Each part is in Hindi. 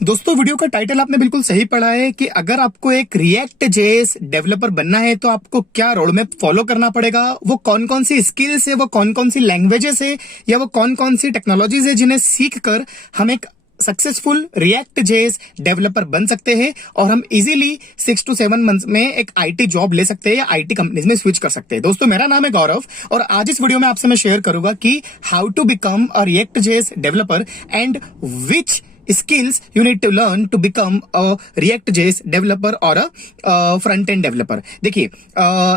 दोस्तों वीडियो का टाइटल आपने बिल्कुल सही पढ़ा है कि अगर आपको एक रिएक्ट जेएस डेवलपर बनना है तो आपको क्या रोड मैप फॉलो करना पड़ेगा, वो कौन कौन सी स्किल्स है, वो कौन कौन सी लैंग्वेजेस है या वो कौन कौन सी टेक्नोलॉजीज है जिन्हें सीख कर हम एक सक्सेसफुल रिएक्ट जेएस डेवलपर बन सकते हैं और हम इजीली 6 to 7 मंथ्स में एक आईटी जॉब ले सकते हैं या आईटी कंपनीज में स्विच कर सकते हैं। दोस्तों मेरा नाम है गौरव और आज इस वीडियो में आपसे मैं शेयर करूंगा कि how to become a React JS developer and which skills you need to learn to become a React.js developer or a front end developer। देखिए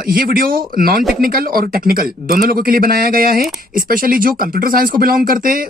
ये वीडियो नॉन टेक्निकल और टेक्निकल दोनों लोगों के लिए बनाया गया है। स्पेशली जो कंप्यूटर साइंस को बिलोंग करते हैं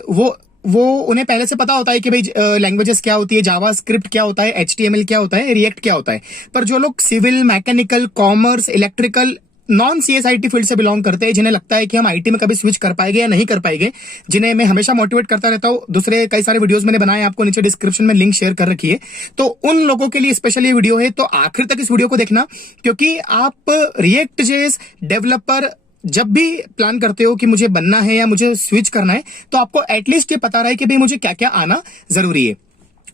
वो उन्हें पहले से पता होता है कि भाई लैंग्वेजेस क्या होती है, जावा स्क्रिप्ट क्या होता है, HTML क्या होता है, रिएक्ट क्या होता है। पर जो लोग civil, mechanical, commerce, electrical, non CSIT field से बिलोंग करते हैं, जिन्हें लगता है कि हम आईटी में कभी स्विच कर पाएंगे या नहीं कर पाएंगे, जिन्हें मैं हमेशा मोटिवेट करता रहता हूं, दूसरे कई सारे वीडियोस मैंने बनाए, आपको नीचे डिस्क्रिप्शन में लिंक शेयर कर रखी है, तो उन लोगों के लिए स्पेशल ये वीडियो है। तो आखिर तक इस वीडियो को देखना, क्योंकि आप रिएक्ट जेएस डेवलपर जब भी प्लान करते हो कि मुझे बनना है या मुझे स्विच करना है, तो आपको एटलीस्ट ये पता रहे कि भाई मुझे क्या क्या आना जरूरी है।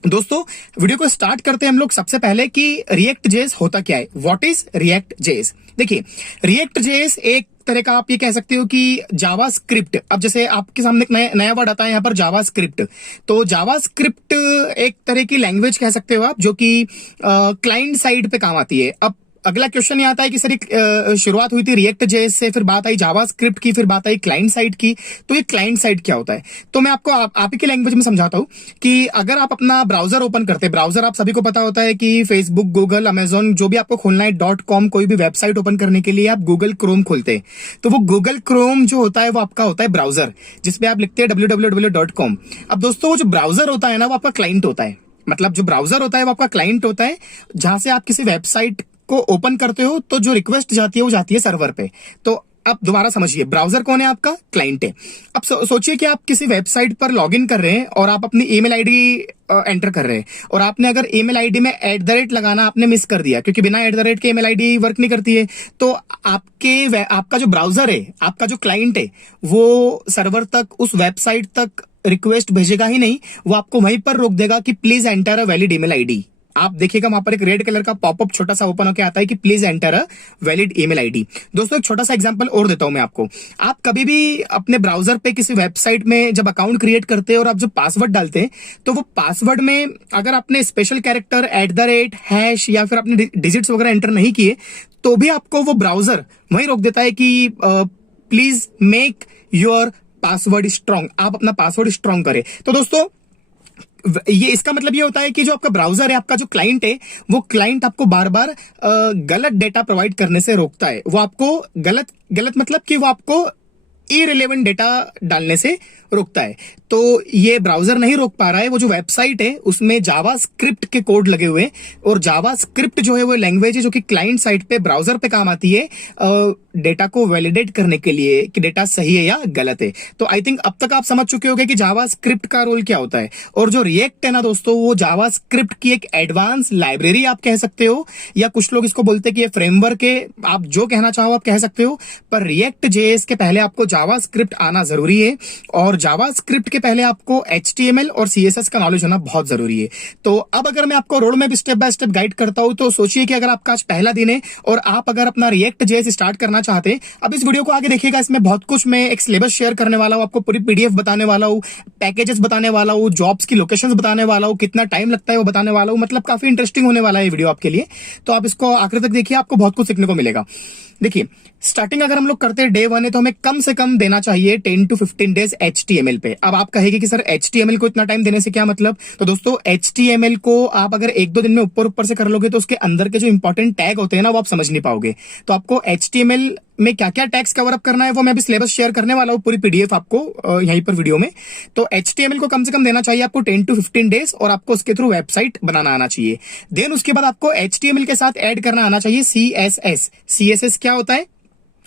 दोस्तों वीडियो को स्टार्ट करते हैं हम लोग सबसे पहले कि रिएक्ट जेएस होता क्या है, व्हाट इज रिएक्ट जेएस। देखिए रिएक्ट जेएस एक तरह का आप ये कह सकते हो कि जावा स्क्रिप्ट। अब जैसे आपके सामने एक नया वर्ड आता है यहाँ पर, जावा स्क्रिप्ट। तो जावा स्क्रिप्ट एक तरह की लैंग्वेज कह सकते हो आप, जो कि क्लाइंट साइड पे काम आती है। अब अगला क्वेश्चन ये आता है कि सर शुरुआत हुई थी रिएक्ट जेएस से, फिर बात आई जावा स्क्रिप्ट की, फिर बात आई क्लाइंट साइड की। तो ये क्लाइंट साइड क्या होता है, तो मैं आपको आप ही की लैंग्वेज में समझाता हूं कि अगर आप अपना ब्राउजर ओपन करते हैं, ब्राउजर आप सभी को पता होता है कि फेसबुक, गूगल, अमेजोन, जो भी आपको खोलना है .com, कोई भी वेबसाइट ओपन करने के लिए आप गूगल क्रोम खोलते हैं। तो वो गूगल क्रोम जो होता है वो आपका होता है ब्राउजर, जिसपे आप लिखते हैं www.com। अब दोस्तों वो जो ब्राउजर होता है ना, वो आपका क्लाइंट होता है। मतलब जो ब्राउजर होता है वो आपका क्लाइंट होता है, जहां से आप किसी वेबसाइट को ओपन करते हो तो जो रिक्वेस्ट जाती है वो जाती है सर्वर पे। तो अब दोबारा समझिए, ब्राउजर कौन है, आपका क्लाइंट है। अब सोचिए कि आप किसी वेबसाइट पर लॉगिन कर रहे हैं और आप अपनी ईमेल आईडी एंटर कर रहे हैं, और आपने अगर ईमेल आईडी में @ लगाना आपने मिस कर दिया, क्योंकि बिना @ के ईमेल आईडी वर्क नहीं करती है। तो आपका जो ब्राउजर है, आपका जो क्लाइंट है, वो सर्वर तक, उस वेबसाइट तक रिक्वेस्ट भेजेगा ही नहीं, वो आपको वहीं पर रोक देगा कि please enter a valid email ID. आप देखिएगा वहां पर एक रेड कलर का पॉपअप छोटा सा ओपन होकर आता है कि please enter a valid email ID. दोस्तों एक छोटा सा एग्जांपल और देता हूं मैं आपको। आप कभी भी अपने ब्राउजर पे किसी वेबसाइट में जब अकाउंट क्रिएट करते हैं और आप जब पासवर्ड डालते हैं, तो वो पासवर्ड में अगर आपने स्पेशल कैरेक्टर, @ या फिर अपने डिजिट्स वगैरह एंटर नहीं किए, तो भी आपको वो ब्राउजर वहीं रोक देता है कि please make your password strong, आप अपना पासवर्ड स्ट्रांग करें। तो दोस्तों ये इसका मतलब ये होता है कि जो आपका ब्राउजर है, आपका जो क्लाइंट है, वो क्लाइंट आपको बार बार गलत डेटा प्रोवाइड करने से रोकता है। वो आपको गलत मतलब कि वो आपको इररिलेवेंट डेटा डालने से रोकता है। तो ये ब्राउजर नहीं रोक पा रहा है, वो जो वेबसाइट है उसमें जावा स्क्रिप्ट के कोड लगे हुए, और जावा स्क्रिप्ट जो है वो लैंग्वेज है जो कि क्लाइंट साइड पे ब्राउजर पे काम आती है डेटा को वैलिडेट करने के लिए कि डेटा सही है या गलत है। तो आई थिंक अब तक आप समझ चुके होंगे कि जावा स्क्रिप्ट का रोल क्या होता है। और जो रिएक्ट है ना दोस्तों, वो जावा स्क्रिप्ट की एक एडवांस लाइब्रेरी आप कह सकते हो, या कुछ लोग इसको बोलते हैं कि ये फ्रेमवर्क है, आप जो कहना चाहो आप कह सकते हो। पर रिएक्ट जेएस के पहले आपको जावा स्क्रिप्ट आना जरूरी है, और जावा स्क्रिप्ट के पहले आपको HTML और CSS का नॉलेज होना बहुत जरूरी है। तो अब अगर मैं आपको रोड में स्टेप बाय स्टेप गाइड करता हूं, तो सोचिए कि अगर आपका आज पहला दिन है और आप अगर अपना रिएक्ट जेएस स्टार्ट करना चाहते हैं, अब इस वीडियो को आगे देखिएगा, इसमें बहुत कुछ मैं एक सिलेबस शेयर करने वाला हूं, आपको पूरी PDF बताने वाला हूं, पैकेजेस बताने वाला हूं, जॉब्स की लोकेशंस बताने वाला हूं, कितना टाइम लगता है वो बताने वाला हूं। मतलब काफी इंटरेस्टिंग होने वाला है वीडियो आपके लिए, तो आप इसको आखिर तक देखिए, आपको बहुत कुछ सीखने को मिलेगा। देखिए स्टार्टिंग अगर हम लोग करते हैं डे 1 है, तो हमें कम से कम देना चाहिए 10 to 15 डेज HTML पे। अब आप कहेंगे कि सर HTML को इतना टाइम देने से क्या मतलब। तो दोस्तों HTML को आप अगर 1-2 दिन में ऊपर से कर लोगे, तो उसके अंदर के जो इंपॉर्टेंट टैग होते हैं ना, वो आप समझ नहीं पाओगे। तो आपको HTML में क्या क्या टैग्स कवर अप करना है, वो मैं भी सिलेबस शेयर करने वाला हूँ, पूरी PDF आपको यहीं पर वीडियो में। तो HTML को कम से कम देना चाहिए आपको 10 to 15 डेज, और आपको उसके थ्रू वेबसाइट बनाना आना चाहिए। देन उसके बाद आपको HTML के साथ ऐड करना आना चाहिए CSS। CSS क्या होता है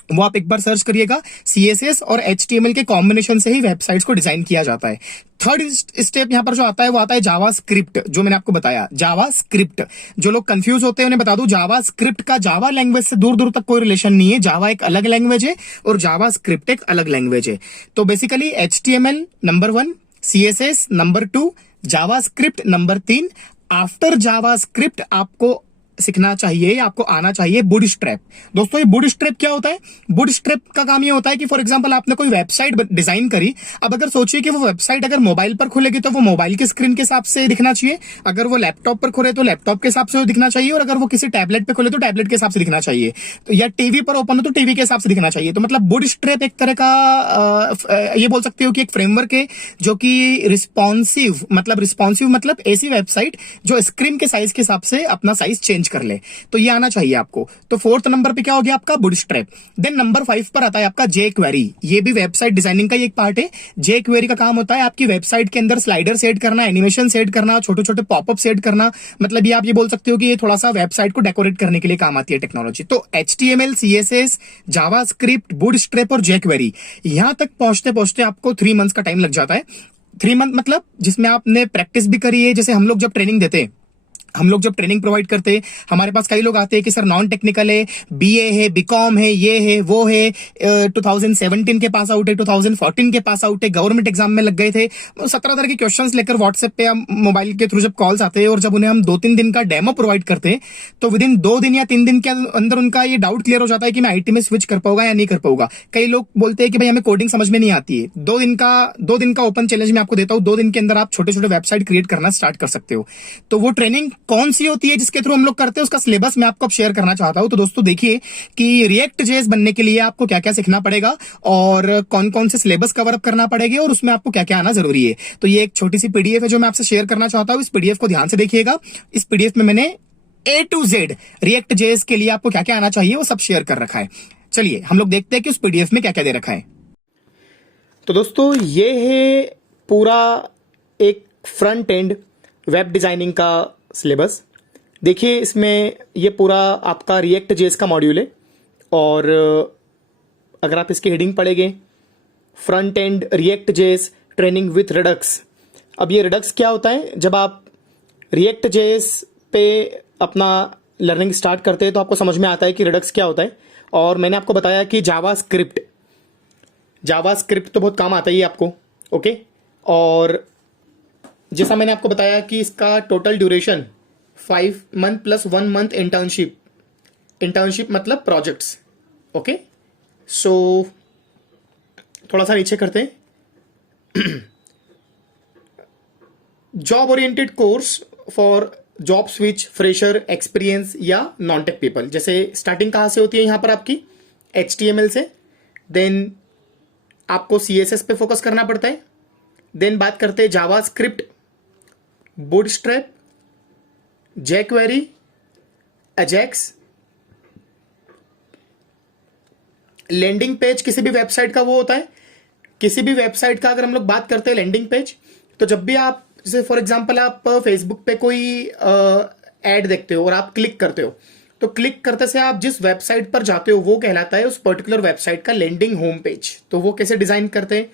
वो आप एक बार सर्च करिएगा। CSS और HTML के कॉम्बिनेशन से ही वेबसाइट्स को डिजाइन किया जाता है। थर्ड स्टेप यहाँ पर जो आता है वो आता है जावा स्क्रिप्ट, जो मैंने आपको बताया जावा स्क्रिप्ट। जो लोग कंफ्यूज होते हैं उन्हें बता दूं, जावा स्क्रिप्ट का जावा लैंग्वेज से दूर दूर तक कोई रिलेशन नहीं है। जावा एक अलग लैंग्वेज है और जावा स्क्रिप्ट एक अलग लैंग्वेज है। तो basically HTML number 1, CSS number 2, JavaScript number 3, after JavaScript आपको सीखना चाहिए, आपको आना चाहिए बूटस्ट्रैप। दोस्तों ये बूटस्ट्रैप क्या होता है? बूटस्ट्रैप का काम ये होता है कि फॉर एग्जांपल आपने कोई वेबसाइट डिजाइन करी। अब अगर सोचिए कि वो वेबसाइट अगर मोबाइल पर खुलेगी तो वो मोबाइल की स्क्रीन के हिसाब से दिखना चाहिए, अगर वो लैपटॉप पर खुले तो लैपटॉप के हिसाब से दिखना चाहिए, और अगर वो किसी टैबलेट पे खुले तो टैबलेट के हिसाब से दिखना चाहिए, तो या टीवी पर ओपन हो तो टीवी के हिसाब से दिखना चाहिए। तो मतलब बूटस्ट्रैप एक तरह का ये बोल सकते हो कि एक फ्रेमवर्क है जो कि रिस्पॉन्सिव मतलब ऐसी वेबसाइट जो स्क्रीन के साइज के हिसाब से अपना साइज चेंज कर ले। तो ये आना चाहिए आपको। तो 4th नंबर पे क्या हो गया आपका? बूटस्ट्रैप। देन नंबर 5 पर आता है आपका जे क्वेरी। ये भी वेबसाइट डिजाइनिंग का ही एक पार्ट है। जे क्वेरी का काम होता है आपकी वेबसाइट के अंदर स्लाइडर सेट करना, एनिमेशन सेट करना, छोटे छोटे पॉपअप सेट करना। मतलब ये आप ये बोल सकते हो कि ये थोड़ा सा वेबसाइट को डेकोरेट करने के लिए काम आती है टेक्नोलॉजी। तो HTML, CSS, जावास्क्रिप्ट, बूटस्ट्रैप और जे क्वेरी, यहां तक पहुंचते पहुंचते आपको 3 मंथ्स का टाइम लग जाता है। 3 मंथ मतलब जिसमें आपने प्रैक्टिस भी करी है। जैसे हम लोग जब ट्रेनिंग देते हैं, हम लोग जब ट्रेनिंग प्रोवाइड करते हैं, हमारे पास कई लोग आते हैं कि सर नॉन टेक्निकल है, बीए है, बीकॉम है, ये है वो है, 2017 के पास आउट है, 2014 के पास आउट है, गवर्नमेंट एग्जाम में लग गए थे। 17 तरह के क्वेश्चंस लेकर व्हाट्सएप पे या मोबाइल के थ्रू जब कॉल्स आते हैं और जब उन्हें हम 2-3 दिन का डेमो प्रोवाइड करते हैं तो विद इन 2 दिन या 3 दिन के अंदर उनका ये डाउट क्लियर हो जाता है कि मैं आईटी में स्विच कर पाऊंगा या नहीं कर पाऊंगा। कई लोग बोलते हैं कि भाई हमें कोडिंग समझ में नहीं आती है। 2 दिन का ओपन चैलेंज मैं आपको देता हूं। 2 दिन के अंदर आप छोटे छोटे वेबसाइट क्रिएट करना स्टार्ट कर सकते हो। तो वो ट्रेनिंग कौन सी होती है जिसके थ्रू हम लोग करते हैं, उसका सिलेबस मैं आपको अब शेयर करना चाहता हूं। तो दोस्तों देखिए कि रिएक्ट जेएस बनने के लिए आपको क्या क्या सीखना पड़ेगा और कौन कौन से सिलेबस कवर अप करना पड़ेगा और उसमें आपको क्या क्या आना जरूरी है। तो ये एक छोटी सी पीडीएफ है जो मैं आपसे शेयर करना चाहता हूं। इस पीडीएफ को ध्यान से देखिएगा। इस पीडीएफ में मैंने A to Z react JS के लिए आपको क्या क्या आना चाहिए वो सब शेयर कर रखा है। चलिए हम लोग देखते हैं कि उस पीडीएफ में क्या क्या दे रखा है। तो दोस्तों ये है पूरा एक फ्रंट एंड वेब डिजाइनिंग का सिलेबस। देखिए इसमें ये पूरा आपका रिएक्ट जेएस का मॉड्यूल है और अगर आप इसकी हेडिंग पढ़ेंगे, front end react JS training with Redux. अब ये रिडक्स क्या होता है? जब आप रिएक्ट जेएस पे अपना लर्निंग स्टार्ट करते हैं तो आपको समझ में आता है कि रिडक्स क्या होता है। और मैंने आपको बताया कि जावास्क्रिप्ट तो बहुत काम आता ही है आपको, ओके। और जैसा मैंने आपको बताया कि इसका total duration 5 month plus 1 month internship मतलब प्रोजेक्ट्स, ओके। सो थोड़ा सा नीचे करते हैं। Job oriented course for job switch, fresher, experience या नॉन टेक पीपल। जैसे स्टार्टिंग कहाँ से होती है यहाँ पर आपकी? HTML से। देन आपको CSS पे फोकस करना पड़ता है। देन बात करते हैं JavaScript, Bootstrap, jQuery, Ajax. Landing page किसी भी वेबसाइट का वो होता है। किसी भी वेबसाइट का अगर हम लोग बात करते हैं लैंडिंग पेज, तो जब भी आप जैसे फॉर एग्जांपल आप फेसबुक पे कोई एड देखते हो और आप क्लिक करते हो, तो क्लिक करते से आप जिस वेबसाइट पर जाते हो वो कहलाता है उस पर्टिकुलर वेबसाइट का लैंडिंग होम पेज। तो वो कैसे डिजाइन करते हैं?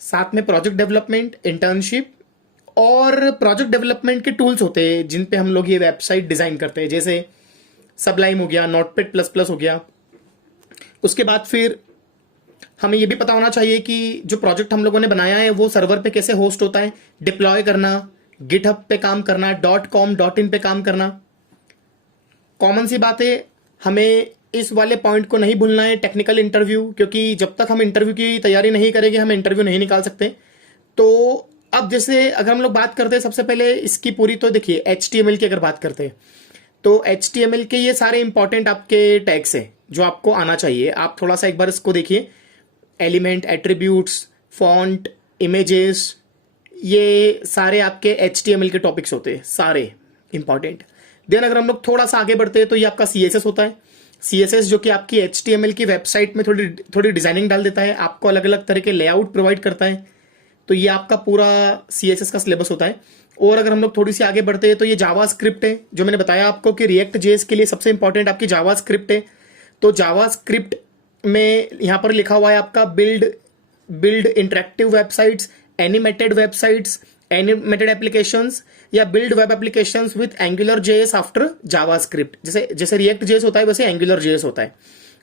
साथ में प्रोजेक्ट डेवलपमेंट, इंटर्नशिप और प्रोजेक्ट डेवलपमेंट के टूल्स होते हैं जिन पे हम लोग ये वेबसाइट डिजाइन करते हैं। जैसे सबलाइम हो गया, नोटपैड प्लस प्लस हो गया। उसके बाद फिर हमें ये भी पता होना चाहिए कि जो प्रोजेक्ट हम लोगों ने बनाया है वो सर्वर पे कैसे होस्ट होता है, डिप्लॉय करना, गिटहब पे काम करना, .com .in पे काम करना। कॉमन सी बात है, हमें इस वाले पॉइंट को नहीं भूलना है, टेक्निकल इंटरव्यू, क्योंकि जब तक हम इंटरव्यू की तैयारी नहीं करेंगे हम इंटरव्यू नहीं निकाल सकते। तो अब जैसे अगर हम लोग बात करते हैं सबसे पहले इसकी पूरी, तो देखिए HTML की अगर बात करते हैं तो HTML के ये सारे इंपॉर्टेंट आपके टैग्स हैं जो आपको आना चाहिए। आप थोड़ा सा एक बार इसको देखिए, एलिमेंट, एट्रीब्यूट्स, फॉन्ट, इमेजेस, ये सारे आपके HTML के टॉपिक्स होते हैं, सारे इंपॉर्टेंट। देन अगर हम लोग थोड़ा सा आगे बढ़ते हैं तो ये आपका CSS होता है। CSS जो कि आपकी HTML की वेबसाइट में थोड़ी डिजाइनिंग डाल देता है, आपको अलग अलग तरह के लेआउट प्रोवाइड करता है। तो ये आपका पूरा CSS का सिलेबस होता है। और अगर हम लोग थोड़ी सी आगे बढ़ते हैं तो ये जावास्क्रिप्ट है, जो मैंने बताया आपको कि रिएक्ट जेएस के लिए सबसे इंपॉर्टेंट आपकी जावास्क्रिप्ट है। तो जावास्क्रिप्ट में यहाँ पर लिखा हुआ है आपका build interactive websites, animated websites, animated applications या build web applications with Angular JS after JavaScript. जैसे रिएक्ट जेएस होता है वैसे एंगुलर जेएस होता है,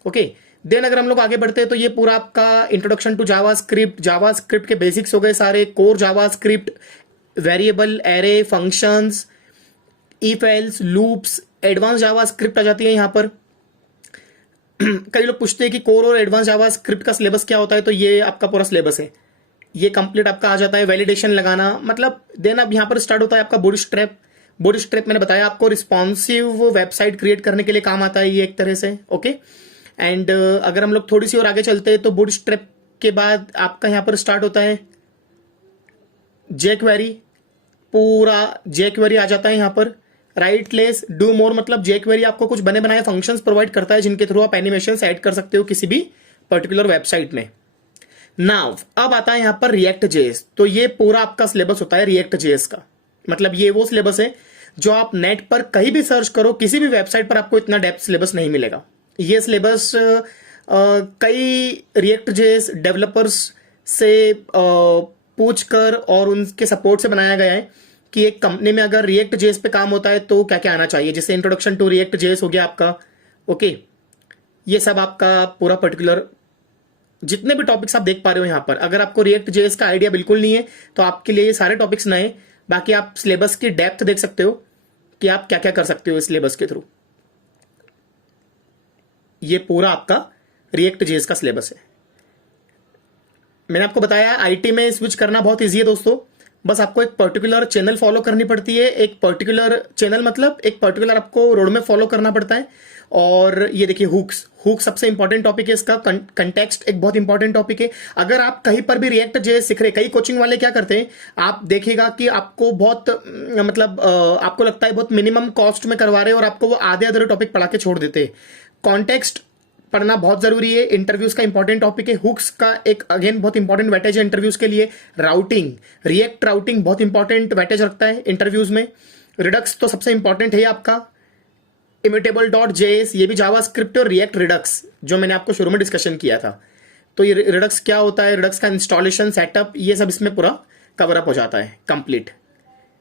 ओके। देन अगर हम लोग आगे बढ़ते हैं तो ये पूरा आपका इंट्रोडक्शन टू जावास्क्रिप्ट के बेसिक्स हो गए सारे, core JavaScript, variable, array, functions, if else, loops, advance JavaScript आ जाती है यहाँ पर। कई लोग पूछते हैं कि कोर और एडवांस जावा स्क्रिप्ट का सिलेबस क्या होता है, तो ये आपका पूरा सिलेबस है, ये कंप्लीट आपका आ जाता है। वैलिडेशन लगाना, मतलब देन अब यहाँ पर स्टार्ट होता है आपका बूटस्ट्रैप। बूटस्ट्रैप मैंने बताया आपको रिस्पॉन्सिव वेबसाइट क्रिएट करने के लिए काम आता है ये एक तरह से, ओके। एंड अगर हम लोग थोड़ी सी और आगे चलते हैं तो बूटस्ट्रैप के बाद आपका यहाँ पर स्टार्ट होता है जेक्वेरी, पूरा जेक्वेरी आ जाता है यहाँ पर। राइट लेस, डू मोर, मतलब जेक्वेरी आपको कुछ बने बनाए फंक्शंस प्रोवाइड करता है जिनके थ्रू आप एनिमेशन ऐड कर सकते हो किसी भी पर्टिकुलर वेबसाइट में। नाउ अब आता है यहाँ पर रिएक्ट जेएस। तो ये पूरा आपका सिलेबस होता है रिएक्ट जेएस का, मतलब ये वो सिलेबस है जो आप नेट पर कहीं भी सर्च करो, किसी भी वेबसाइट पर आपको इतना डेप्थ सिलेबस नहीं मिलेगा। ये सिलेबस कई रिएक्ट जेएस डेवलपर्स से पूछकर और उनके सपोर्ट से बनाया गया है कि एक कंपनी में अगर रिएक्ट जेएस पे काम होता है तो क्या क्या आना चाहिए। जैसे इंट्रोडक्शन टू रिएक्ट जेएस हो गया आपका, ओके। ये सब आपका पूरा पर्टिकुलर जितने भी टॉपिक्स आप देख पा रहे हो यहाँ पर, अगर आपको रिएक्ट जेएस का आइडिया बिल्कुल नहीं है तो आपके लिए ये सारे टॉपिक्स नए। बाकी आप सिलेबस की डेप्थ देख सकते हो कि आप क्या क्या कर सकते हो इस सिलेबस के थ्रू। ये पूरा आपका रिएक्ट जेएस का सिलेबस है। मैंने आपको बताया आईटी में स्विच करना बहुत ईजी है दोस्तों, बस आपको एक पर्टिकुलर चैनल फॉलो करनी पड़ती है। एक पर्टिकुलर चैनल मतलब एक पर्टिकुलर आपको रोड में फॉलो करना पड़ता है। और ये देखिए हुक्स सबसे इंपॉर्टेंट टॉपिक है इसका। कंटेक्स्ट एक बहुत इंपॉर्टेंट टॉपिक है। अगर आप कहीं पर भी रिएक्ट जेएस सीख रहे, कई कोचिंग वाले क्या करते हैं, आप देखेगा कि आपको बहुत मतलब आपको लगता है बहुत मिनिमम कॉस्ट में करवा रहे हैं और आपको वो आधे टॉपिक पढ़ा के छोड़ देते हैं। कॉन्टेक्स्ट पढ़ना बहुत जरूरी है, इंटरव्यूज का इंपॉर्टेंट टॉपिक है। हुक्स का एक अगेन बहुत इंपॉर्टेंट वेटेज है इंटरव्यूज के लिए। राउटिंग, रिएक्ट राउटिंग बहुत इंपॉर्टेंट वेटेज रखता है इंटरव्यूज में। रिडक्स तो सबसे इंपॉर्टेंट है आपका। immutable.js, ये भी जावा स्क्रिप्ट और रिएक्ट रिडक्स जो मैंने आपको शुरू में डिस्कशन किया था। तो ये रिडक्स क्या होता है, रिडक्स का इंस्टॉलेशन, सेटअप, ये सब इसमें पूरा कवर अप हो जाता है कंप्लीट।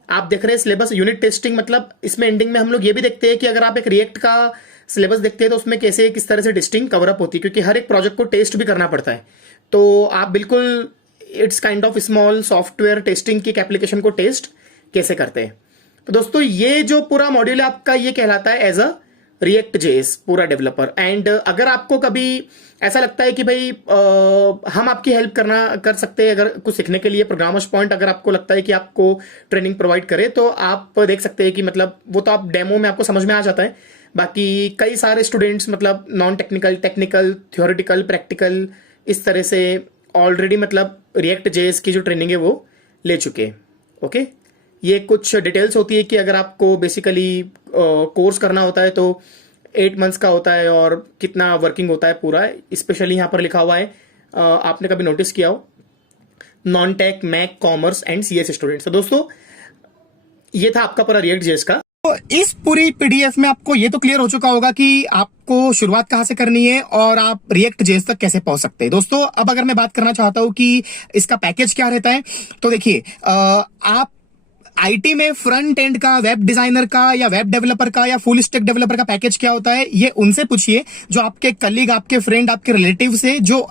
आप देख रहे हैं सिलेबस। यूनिट टेस्टिंग, मतलब इसमें एंडिंग में हम लोग ये भी देखते हैं कि अगर आप एक रिएक्ट का सिलेबस देखते हैं तो उसमें कैसे किस तरह से टेस्टिंग कवर अप होती है, क्योंकि हर एक प्रोजेक्ट को टेस्ट भी करना पड़ता है। तो आप बिल्कुल it's kind of small software testing की एप्लीकेशन को टेस्ट कैसे करते हैं। तो दोस्तों ये जो पूरा मॉड्यूल है आपका, ये कहलाता है एज अ रिएक्ट जेएस पूरा डेवलपर। एंड अगर आपको कभी ऐसा लगता है कि भाई हम आपकी हेल्प कर सकते हैं अगर कुछ सीखने के लिए, प्रोग्रामर्स पॉइंट अगर आपको लगता है कि आपको ट्रेनिंग प्रोवाइड करे, तो आप देख सकते हैं कि मतलब वो तो आप डेमो में आपको समझ में आ जाता है। बाकी कई सारे स्टूडेंट्स मतलब non technical, technical, theoretical, practical, इस तरह से ऑलरेडी मतलब रिएक्ट जेएस की जो ट्रेनिंग है वो ले चुके हैं, ओके। ये कुछ डिटेल्स होती है कि अगर आपको बेसिकली कोर्स करना होता है तो 8 मंथ्स का होता है और कितना वर्किंग होता है पूरा, स्पेशली यहाँ पर लिखा हुआ है। आपने कभी नोटिस किया हो, non tech, mech, commerce and CS students. तो दोस्तों ये था आपका पूरा रिएक्ट जेएस का। तो इस पूरी पीडीएफ में आपको ये तो क्लियर हो चुका होगा कि आपको शुरुआत कहां से करनी है और आप रिएक्ट जेएस तक कैसे पहुंच सकते हैं। दोस्तों अब अगर मैं बात करना चाहता हूं कि इसका पैकेज क्या रहता है, तो देखिए आप आईटी में फ्रंट एंड का, वेब डिजाइनर का या वेब डेवलपर का या फुल स्टैक डेवलपर का पैकेज क्या होता है, ये उनसे पूछिए जो आपके कलीग, आपके फ्रेंड, आपके रिलेटिव से जो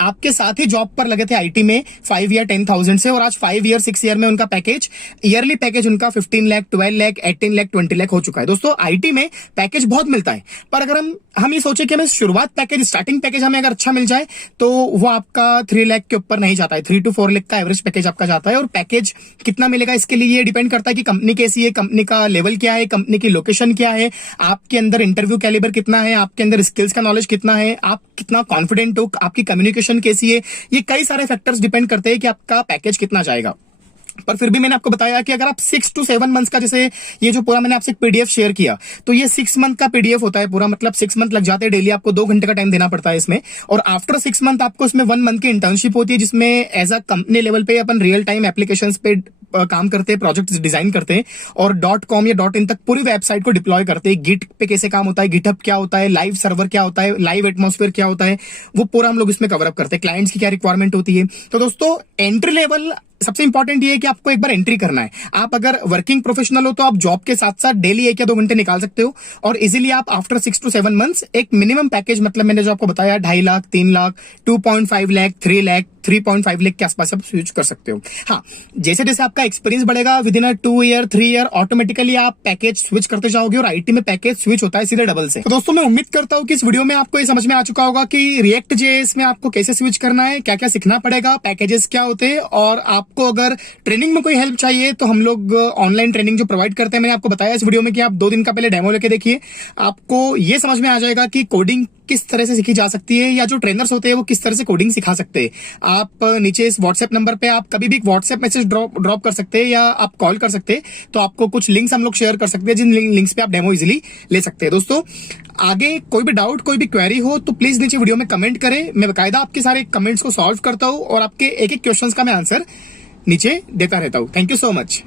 आपके साथ ही जॉब पर लगे थे आईटी में 5 या 10,000 से, और आज 5 ईयर 6 ईयर में उनका पैकेज, ईयरली पैकेज उनका 15 लाख, 12 लाख, 18 लाख, 20 लाख हो चुका है। दोस्तों आईटी में पैकेज बहुत मिलता है, पर अगर हम ये सोचे कि हमें शुरुआत पैकेज, स्टार्टिंग पैकेज हमें अगर अच्छा मिल जाए तो वो आपका 3 लाख के ऊपर नहीं जाता है। 3 to 4 लाख का एवरेज पैकेज आपका जाता है। और पैकेज कितना मिलेगा इसके लिए ये डिपेंड करता है कि कंपनी कैसी है, कंपनी का लेवल क्या है, कंपनी की लोकेशन क्या है, आपके अंदर इंटरव्यू कैलिबर कितना है, आपके अंदर स्किल्स का नॉलेज कितना है, आप कितना कॉन्फिडेंट हो, आपकी कम्युनिकेशन कैसी है। ये कई सारे फैक्टर्स डिपेंड करते हैं कि आपका पैकेज कितना जाएगा। पर फिर भी मैंने आपको बताया कि अगर आप 6 to 7 मंथ्स का, जैसे ये जो पूरा मैंने आपसे पीडीएफ शेयर किया, तो ये 6 मंथ का पीडीएफ होता है पूरा, मतलब 6 मंथ लग जाते हैं। डेली आपको 2 घंटे का टाइम देना पड़ता है इसमें। और आफ्टर 6 मंथ आपको इसमें 1 मंथ की इंटर्नशिप होती है, जिसमें एज अ कंपनी लेवल पे अपन रियल टाइम एप्लीकेशंस पे काम करते हैं, प्रोजेक्ट्स डिजाइन करते हैं और .com या .in तक पूरी वेबसाइट को डिप्लॉय करते हैं। गिट पे कैसे काम होता है, गिटहब क्या होता है, लाइव सर्वर क्या होता है, लाइव एटमॉस्फेयर क्या होता है, वो पूरा हम लोग इसमें कवर अप करते हैं। क्लाइंट्स की क्या रिक्वायरमेंट होती है। तो दोस्तों एंट्री लेवल सबसे इंपॉर्टेंट ये है कि आपको एक बार एंट्री करना है। आप अगर वर्किंग प्रोफेशनल हो तो आप जॉब के साथ साथ डेली 1 या 2 घंटे निकाल सकते हो और इजीली आप आफ्टर 6 to 7 मंथ्स एक मिनिमम पैकेज, मतलब मैंने जो आपको बताया 2.5 लाख, 3 लाख, 2.5 लाख, 3 लाख, 3.5 लाख के आसपास आप स्विच कर सकते हो। हाँ, जैसे जैसे आपका एक्सपीरियंस बढ़ेगा with in 2 year 3 year automatically आप पैकेज स्विच करते जाओगे और आईटी में पैकेज स्विच होता है सीधे डबल से। तो दोस्तों मैं उम्मीद करता हूँ कि इस वीडियो में आपको ये समझ में आ चुका होगा कि रिएक्ट जेएस में आपको कैसे स्विच करना है, क्या क्या सीखना पड़ेगा, पैकेजेस क्या होते हैं, और आपको अगर ट्रेनिंग में कोई हेल्प चाहिए तो हम लोग ऑनलाइन ट्रेनिंग जो प्रोवाइड करते हैं, मैंने आपको बताया इस वीडियो में कि आप 2 दिन का पहले डेमो लेके देखिए, आपको ये समझ में आ जाएगा कि कोडिंग किस तरह से सीखी जा सकती है या जो ट्रेनर्स होते हैं वो किस तरह से कोडिंग सिखा सकते हैं। आप नीचे इस व्हाट्सएप नंबर पे आप कभी भी व्हाट्सएप मैसेज ड्रॉप कर सकते हैं या आप कॉल कर सकते हैं, तो आपको कुछ लिंक्स हम लोग शेयर कर सकते हैं जिन लिंक्स पे आप डेमो इजीली ले सकते हैं। दोस्तों आगे कोई भी डाउट कोई भी क्वेरी हो तो प्लीज नीचे वीडियो में कमेंट करें, मैं बकायदा आपके सारे कमेंट्स को सॉल्व करता हूं और आपके एक एक क्वेश्चंस का मैं आंसर नीचे देता रहता हूं। Thank you so much.